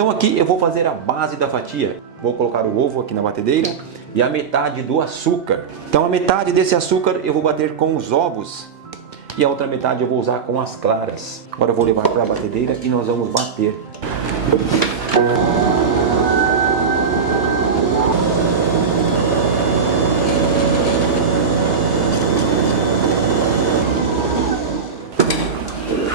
Então aqui eu vou fazer a base da fatia. Vou colocar o ovo aqui na batedeira e a metade do açúcar. Então a metade desse açúcar eu vou bater com os ovos e a outra metade eu vou usar com as claras. Agora eu vou levar para a batedeira e nós vamos bater.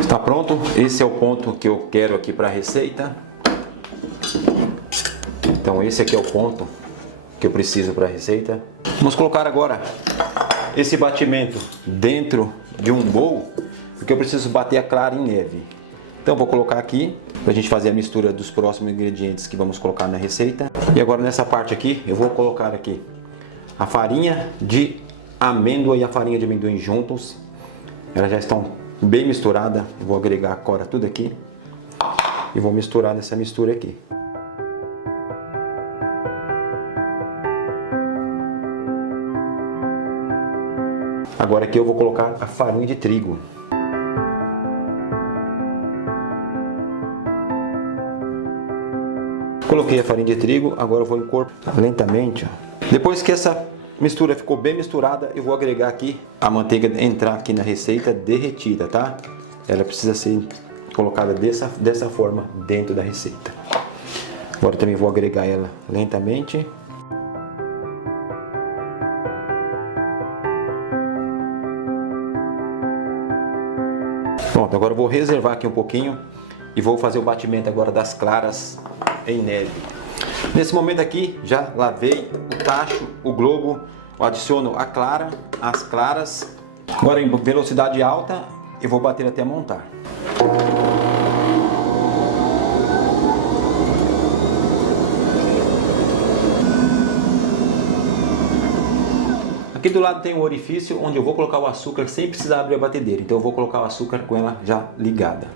Está pronto? Esse é o ponto que eu quero aqui para a receita. Então esse aqui é o ponto que eu preciso para a receita. Vamos colocar agora esse batimento dentro de um bowl, porque eu preciso bater a clara em neve. Então vou colocar aqui para a gente fazer a mistura dos próximos ingredientes que vamos colocar na receita. E agora nessa parte aqui eu vou colocar aqui a farinha de amêndoa e a farinha de amendoim juntos. Elas já estão bem misturadas. Eu vou agregar agora tudo aqui e vou misturar nessa mistura aqui. Agora aqui eu vou colocar a farinha de trigo. Coloquei a farinha de trigo, agora eu vou incorporar lentamente. Depois que essa mistura ficou bem misturada, eu vou agregar aqui a manteiga, entrar aqui na receita derretida, tá? Ela precisa ser colocada dessa forma dentro da receita. Agora também vou agregar ela lentamente. Pronto, agora eu vou reservar aqui um pouquinho e vou fazer o batimento agora das claras em neve. Nesse momento aqui, já lavei o tacho, o globo, adiciono a clara, as claras. Agora em velocidade alta, eu vou bater até montar. Aqui do lado tem um orifício onde eu vou colocar o açúcar sem precisar abrir a batedeira. Então eu vou colocar o açúcar com ela já ligada.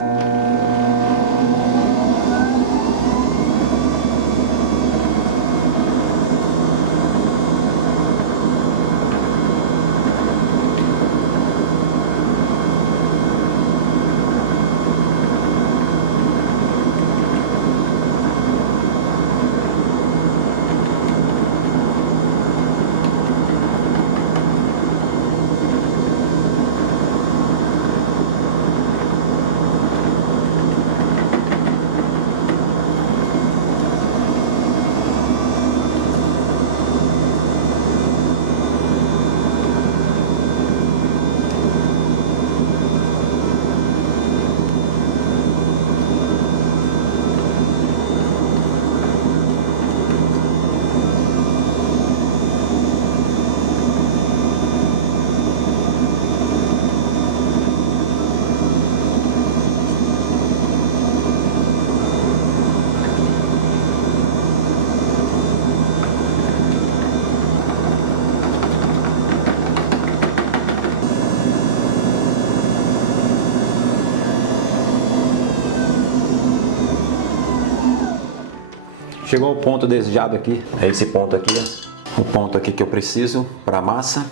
Chegou o ponto desejado aqui, é esse ponto aqui, ó. O ponto aqui que eu preciso para a massa.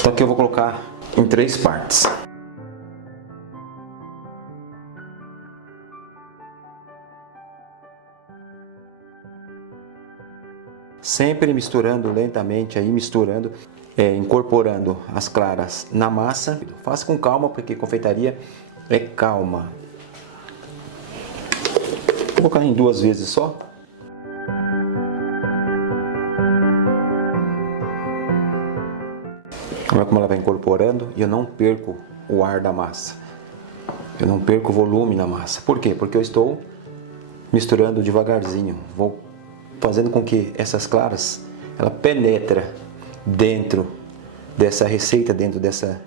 Então aqui eu vou colocar em 3 partes. Sempre misturando lentamente, aí misturando, incorporando as claras na massa. Faça com calma, porque confeitaria é calma. Vou colocar em 2 vezes só. Olha como ela vai incorporando e eu não perco o ar da massa. Eu não perco o volume na massa. Por quê? Porque eu estou misturando devagarzinho. Vou fazendo com que essas claras, ela penetra dentro dessa receita, dentro dessa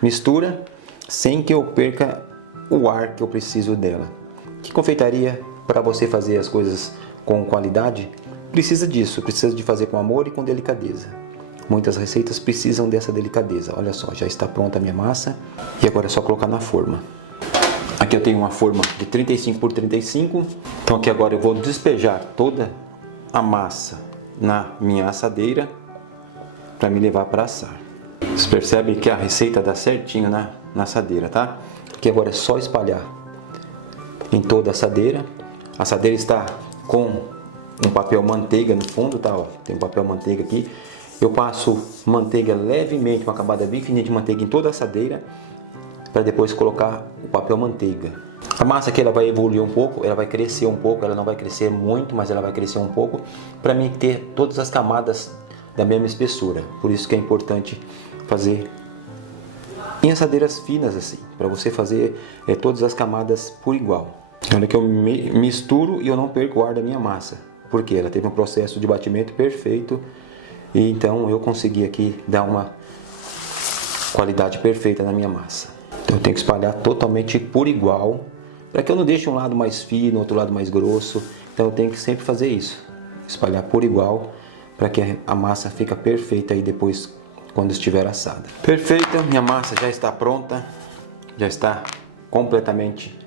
mistura, sem que eu perca o ar que eu preciso dela. Que confeitaria, para você fazer as coisas com qualidade, precisa disso, precisa de fazer com amor e com delicadeza. Muitas receitas precisam dessa delicadeza. Olha só, já está pronta a minha massa e agora é só colocar na forma. Aqui eu tenho uma forma de 35 por 35, então aqui agora eu vou despejar toda a massa na minha assadeira para me levar para assar. Você percebe que a receita dá certinho na assadeira, tá? Aqui agora é só espalhar em toda a assadeira A assadeira está com um papel manteiga no fundo, tá? Ó, tem um papel manteiga aqui. Eu passo manteiga levemente, uma camada bem fininha de manteiga em toda a assadeira, para depois colocar o papel manteiga. A massa aqui ela vai evoluir um pouco, ela vai crescer um pouco, ela não vai crescer muito, mas ela vai crescer um pouco, para mim ter todas as camadas da mesma espessura. Por isso que é importante fazer em assadeiras finas assim, para você fazer todas as camadas por igual. Olha que eu misturo e eu não perco o ar da minha massa, porque ela teve um processo de batimento perfeito, e então eu consegui aqui dar uma qualidade perfeita na minha massa. Então eu tenho que espalhar totalmente por igual, para que eu não deixe um lado mais fino, outro lado mais grosso. Então eu tenho que sempre fazer isso, espalhar por igual, para que a massa fique perfeita aí depois quando estiver assada. Perfeita, minha massa já está pronta, já está completamente,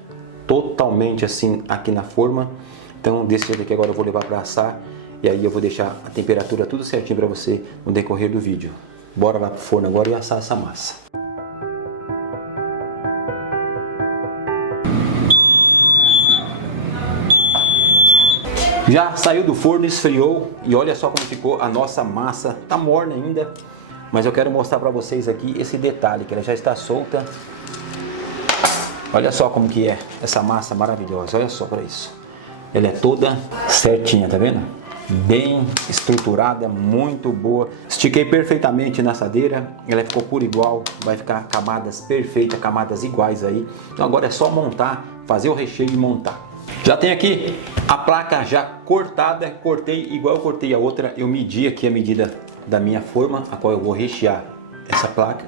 totalmente assim aqui na forma. Então desse jeito aqui agora eu vou levar para assar, e aí eu vou deixar a temperatura tudo certinho para você no decorrer do vídeo. Bora lá pro forno agora e assar essa massa. Já saiu do forno, esfriou, e olha só como ficou a nossa massa. Tá morna ainda, mas eu quero mostrar para vocês aqui esse detalhe, que ela já está solta. Olha só como que é essa massa maravilhosa, olha só para isso. Ela é toda certinha, tá vendo? Bem estruturada, muito boa. Estiquei perfeitamente na assadeira, ela ficou por igual, vai ficar camadas perfeitas, camadas iguais aí. Então agora é só montar, fazer o recheio e montar. Já tem aqui a placa já cortada, cortei igual eu cortei a outra. Eu medi aqui a medida da minha forma, a qual eu vou rechear essa placa,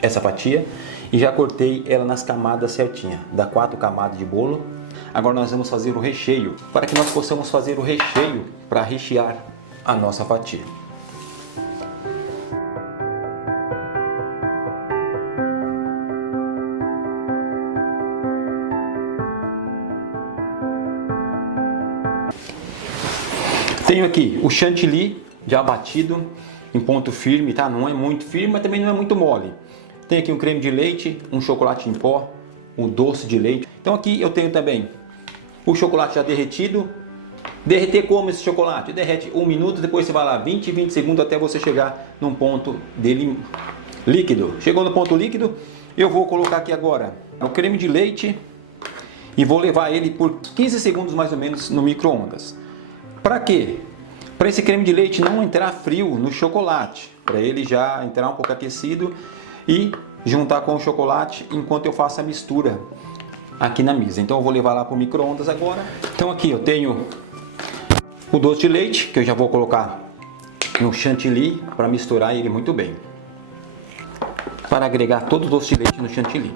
essa fatia, e já cortei ela nas camadas certinha, dá 4 camadas de bolo. Agora nós vamos fazer o recheio, para que nós possamos fazer o recheio para rechear a nossa fatia. Tenho aqui o chantilly já batido em ponto firme, tá? Não é muito firme, mas também não é muito mole. Tem aqui um creme de leite, um chocolate em pó, um doce de leite. Então aqui eu tenho também o chocolate já derretido. Derreter como esse chocolate? Derrete 1 minuto, depois você vai lá 20 segundos até você chegar num ponto dele líquido. Chegou no ponto líquido, eu vou colocar aqui agora o creme de leite e vou levar ele por 15 segundos mais ou menos no micro-ondas. Para quê? Para esse creme de leite não entrar frio no chocolate, para ele já entrar um pouco aquecido e juntar com o chocolate enquanto eu faço a mistura aqui na mesa. Então eu vou levar lá para o micro-ondas agora. Então aqui eu tenho o doce de leite, que eu já vou colocar no chantilly para misturar ele muito bem, para agregar todo o doce de leite no chantilly.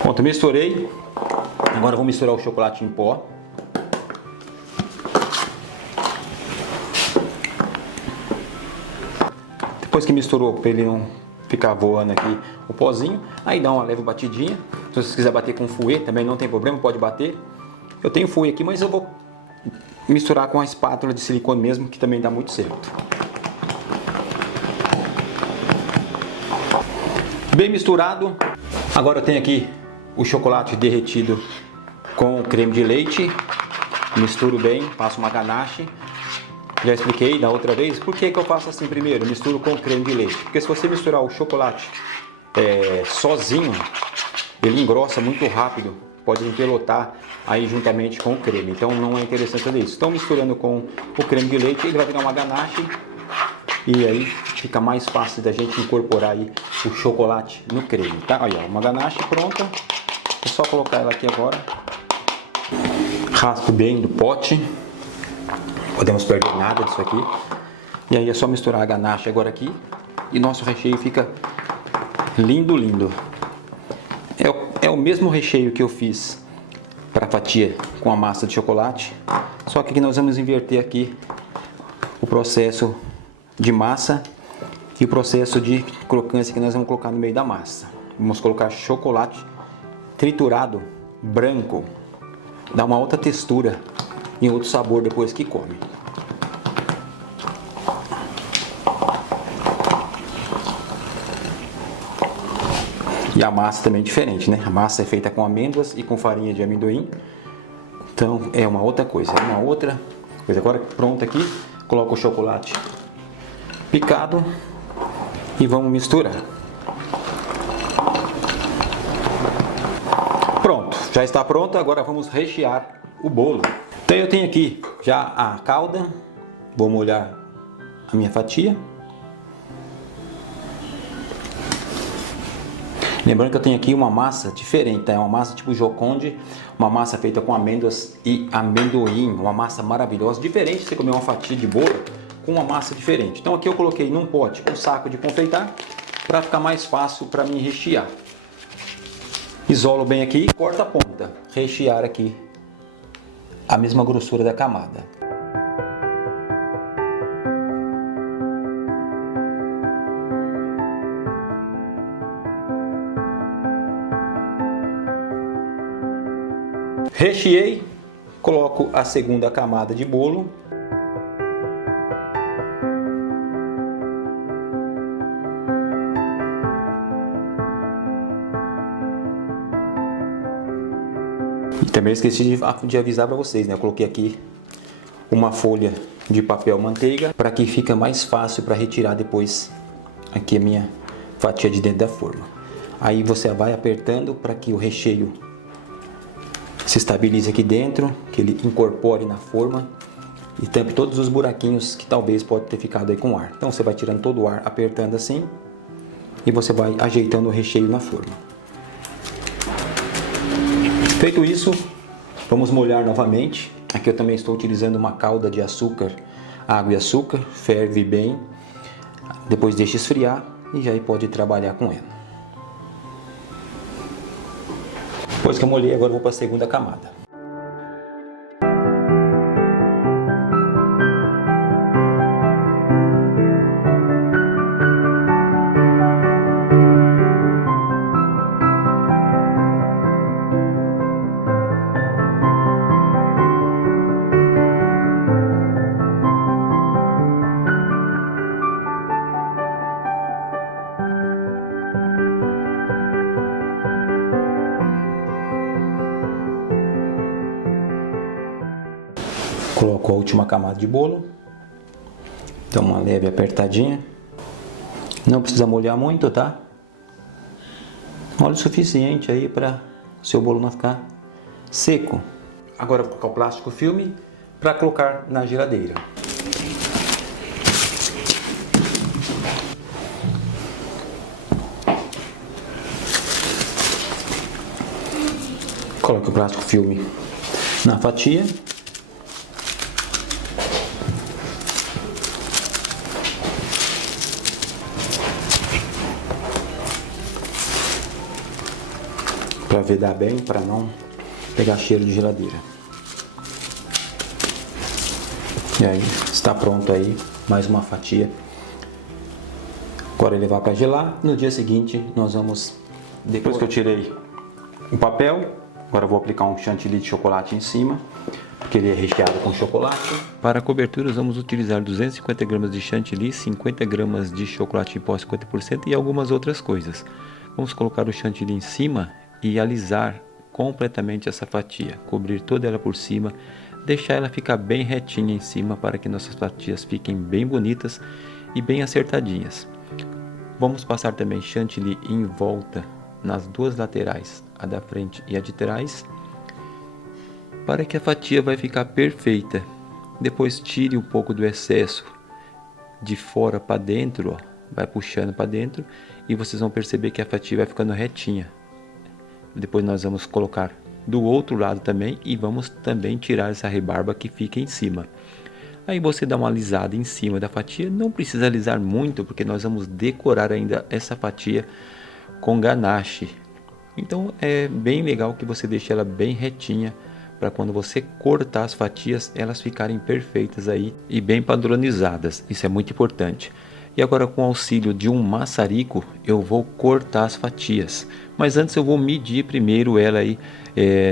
Pronto, misturei. Agora eu vou misturar o chocolate em pó. Depois que misturou, para ele não ficar voando aqui o pozinho, aí dá uma leve batidinha. Se você quiser bater com fouet, também não tem problema, pode bater. Eu tenho fouet aqui, mas eu vou misturar com a espátula de silicone mesmo, que também dá muito certo. Bem misturado. Agora eu tenho aqui o chocolate derretido com o creme de leite. Misturo bem, passo uma ganache. Já expliquei da outra vez por que eu faço assim primeiro, eu misturo com o creme de leite. Porque se você misturar o chocolate sozinho, ele engrossa muito rápido, pode empelotar aí juntamente com o creme. Então não é interessante fazer isso. Então misturando com o creme de leite, ele vai virar uma ganache e aí fica mais fácil da gente incorporar aí o chocolate no creme, tá? Olha, uma ganache pronta. É só colocar ela aqui agora. Raspo bem do pote. Podemos perder nada disso aqui. E aí é só misturar a ganache agora aqui. E nosso recheio fica lindo, lindo. É o mesmo recheio que eu fiz para a fatia com a massa de chocolate. Só que aqui nós vamos inverter aqui o processo de massa e o processo de crocância que nós vamos colocar no meio da massa. Vamos colocar chocolate triturado, branco. Dá uma outra textura e outro sabor depois que come. E a massa também é diferente, né? A massa é feita com amêndoas e com farinha de amendoim, Então é uma outra coisa, Agora pronto aqui, coloco o chocolate picado e vamos misturar. Pronto, já está pronto, agora vamos rechear o bolo. Então eu tenho aqui já a calda, vou molhar a minha fatia. Lembrando que eu tenho aqui uma massa diferente, tá? É uma massa tipo Joconde, uma massa feita com amêndoas e amendoim, uma massa maravilhosa, diferente de você comer uma fatia de bolo com uma massa diferente. Então aqui eu coloquei num pote um saco de confeitar para ficar mais fácil para mim rechear. Isolo bem aqui, corta a ponta, rechear aqui a mesma grossura da camada. Recheei, coloco a segunda camada de bolo. E também esqueci de avisar para vocês, né? Eu coloquei aqui uma folha de papel manteiga para que fica mais fácil para retirar depois aqui a minha fatia de dentro da forma. Aí você vai apertando para que o recheio se estabilize aqui dentro, que ele incorpore na forma e tampe todos os buraquinhos que talvez pode ter ficado aí com ar. Então você vai tirando todo o ar, apertando assim, e você vai ajeitando o recheio na forma. Feito isso, vamos molhar novamente. Aqui eu também estou utilizando uma calda de açúcar, água e açúcar, ferve bem, depois deixa esfriar e já aí pode trabalhar com ela. Depois que eu molhei, agora eu vou para a segunda camada. Coloco a última camada de bolo, dá uma leve apertadinha, não precisa molhar muito, tá? Molho o suficiente aí para o seu bolo não ficar seco. Agora vou colocar o plástico filme para colocar na geladeira. Coloque o plástico filme na fatia. Para vedar bem, para não pegar cheiro de geladeira. E aí, está pronto aí, mais uma fatia. Agora ele vai para gelar. No dia seguinte, nós vamos, depois que eu tirei o papel, agora eu vou aplicar um chantilly de chocolate em cima, porque ele é recheado com chocolate. Para a cobertura, vamos utilizar 250 gramas de chantilly, 50 gramas de chocolate em pó 50% e algumas outras coisas. Vamos colocar o chantilly em cima e alisar completamente essa fatia, cobrir toda ela por cima, deixar ela ficar bem retinha em cima para que nossas fatias fiquem bem bonitas e bem acertadinhas. Vamos passar também chantilly em volta nas duas laterais, a da frente e a de trás, para que a fatia vai ficar perfeita. Depois tire um pouco do excesso de fora para dentro, ó, vai puxando para dentro e vocês vão perceber que a fatia vai ficando retinha. Depois nós vamos colocar do outro lado também e vamos também tirar essa rebarba que fica em cima. Aí você dá uma alisada em cima da fatia, não precisa alisar muito porque nós vamos decorar ainda essa fatia com ganache. Então é bem legal que você deixe ela bem retinha para quando você cortar as fatias elas ficarem perfeitas aí e bem padronizadas. Isso é muito importante. E agora com o auxílio de um maçarico eu vou cortar as fatias. Mas antes eu vou medir primeiro ela aí,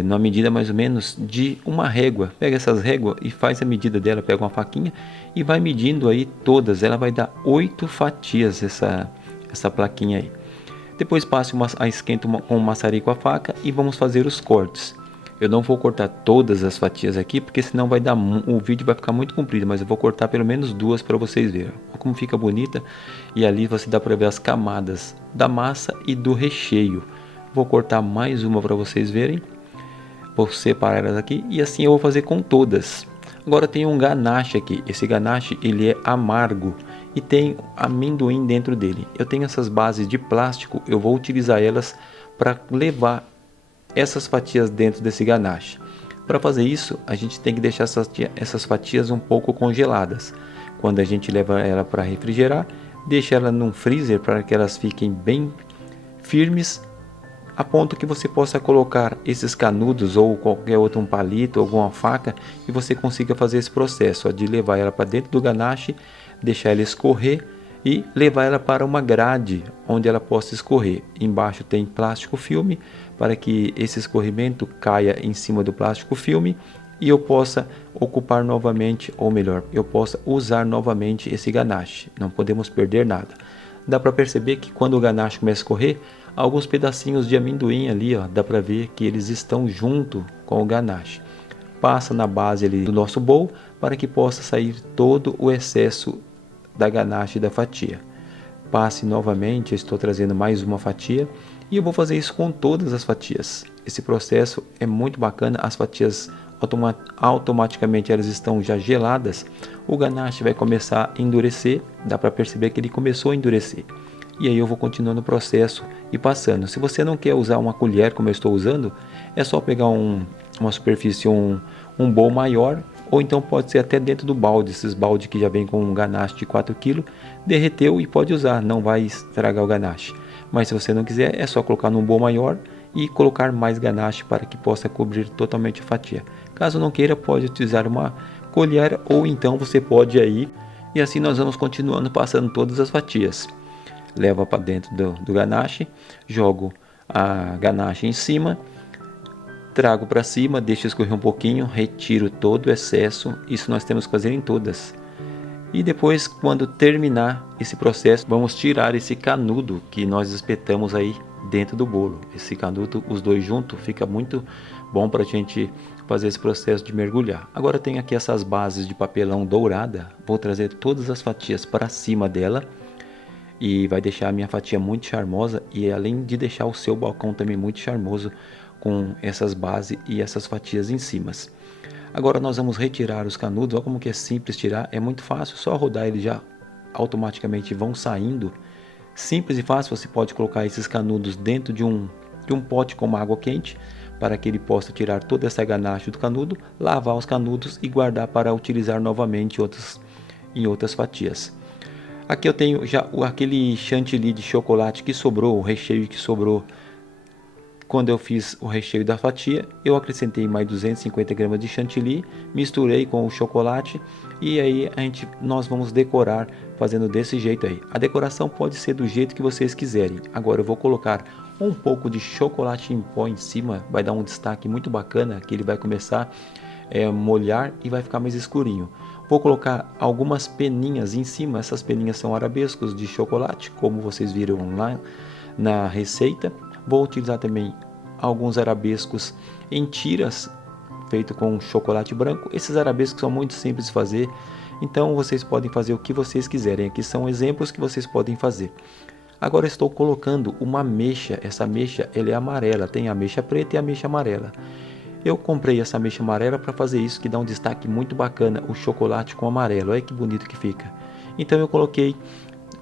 na medida mais ou menos de uma régua. Pega essas réguas e faz a medida dela, pega uma faquinha e vai medindo aí todas. Ela vai dar 8 fatias essa plaquinha aí. Depois passe esquenta com o maçarico a faca e vamos fazer os cortes. Eu não vou cortar todas as fatias aqui, porque senão vai dar o vídeo vai ficar muito comprido, mas eu vou cortar pelo menos 2 para vocês verem. Olha como fica bonita, e ali você dá para ver as camadas da massa e do recheio. Vou cortar mais uma para vocês verem. Vou separar elas aqui e assim eu vou fazer com todas. Agora tem um ganache aqui. Esse ganache ele é amargo e tem amendoim dentro dele. Eu tenho essas bases de plástico, eu vou utilizar elas para levar essas fatias dentro desse ganache. Para fazer isso, a gente tem que deixar essas fatias um pouco congeladas. Quando a gente leva ela para refrigerar, deixa ela num freezer para que elas fiquem bem firmes, a ponto que você possa colocar esses canudos ou qualquer outro, um palito, alguma faca, e você consiga fazer esse processo de levar ela para dentro do ganache, deixar ela escorrer e levar ela para uma grade onde ela possa escorrer. Embaixo tem plástico filme para que esse escorrimento caia em cima do plástico filme e eu possa ocupar novamente, ou melhor, eu possa usar novamente esse ganache. Não podemos perder nada. Dá para perceber que quando o ganache começa a escorrer, alguns pedacinhos de amendoim ali, ó, dá para ver que eles estão junto com o ganache. Passa na base ali do nosso bowl para que possa sair todo o excesso da ganache e da fatia. Passe novamente, eu estou trazendo mais uma fatia e eu vou fazer isso com todas as fatias. Esse processo é muito bacana, as fatias automaticamente elas estão já geladas, o ganache vai começar a endurecer, dá para perceber que ele começou a endurecer. E aí eu vou continuando o processo e passando. Se você não quer usar uma colher como eu estou usando, é só pegar uma superfície, um bowl maior, ou então pode ser até dentro do balde, esses balde que já vem com um ganache de 4 kg, derreteu e pode usar, não vai estragar o ganache. Mas se você não quiser, é só colocar num bowl maior e colocar mais ganache para que possa cobrir totalmente a fatia. Caso não queira, pode utilizar uma colher ou então você pode aí, e assim nós vamos continuando passando todas as fatias. Leva para dentro do ganache, jogo a ganache em cima, trago para cima, deixo escorrer um pouquinho, retiro todo o excesso. Isso nós temos que fazer em todas. E depois, quando terminar esse processo, vamos tirar esse canudo que nós espetamos aí dentro do bolo. Esse canudo, os dois juntos, fica muito bom para a gente fazer esse processo de mergulhar. Agora tem aqui essas bases de papelão dourada, vou trazer todas as fatias para cima dela e vai deixar a minha fatia muito charmosa, e além de deixar o seu balcão também muito charmoso com essas bases e essas fatias em cima. Agora nós vamos retirar os canudos. Olha como que é simples tirar, é muito fácil, só rodar eles já automaticamente vão saindo. Simples e fácil. Você pode colocar esses canudos dentro de um pote com água quente para que ele possa tirar toda essa ganache do canudo, lavar os canudos e guardar para utilizar novamente em outras fatias. Aqui eu tenho já aquele chantilly de chocolate que sobrou, o recheio que sobrou. Quando eu fiz o recheio da fatia, eu acrescentei mais 250 gramas de chantilly, misturei com o chocolate e aí nós vamos decorar fazendo desse jeito aí. A decoração pode ser do jeito que vocês quiserem. Agora eu vou colocar um pouco de chocolate em pó em cima, vai dar um destaque muito bacana, que ele vai começar a molhar e vai ficar mais escurinho. Vou colocar algumas peninhas em cima, essas peninhas são arabescos de chocolate, como vocês viram lá na receita. Vou utilizar também alguns arabescos em tiras, feito com chocolate branco. Esses arabescos são muito simples de fazer, então vocês podem fazer o que vocês quiserem. Aqui são exemplos que vocês podem fazer. Agora estou colocando uma ameixa, essa ameixa ela é amarela, tem a ameixa preta e a ameixa amarela. Eu comprei essa ameixa amarela para fazer isso, que dá um destaque muito bacana, o chocolate com amarelo, olha que bonito que fica. Então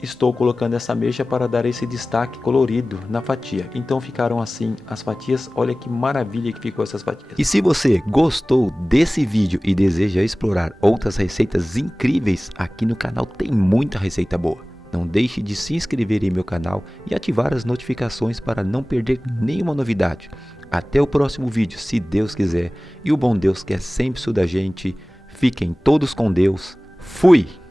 estou colocando essa ameixa para dar esse destaque colorido na fatia. Então ficaram assim as fatias, olha que maravilha que ficou essas fatias. E se você gostou desse vídeo e deseja explorar outras receitas incríveis, aqui no canal tem muita receita boa. Não deixe de se inscrever em meu canal e ativar as notificações para não perder nenhuma novidade. Até o próximo vídeo, se Deus quiser, e o bom Deus quer sempre isso da gente. Fiquem todos com Deus. Fui!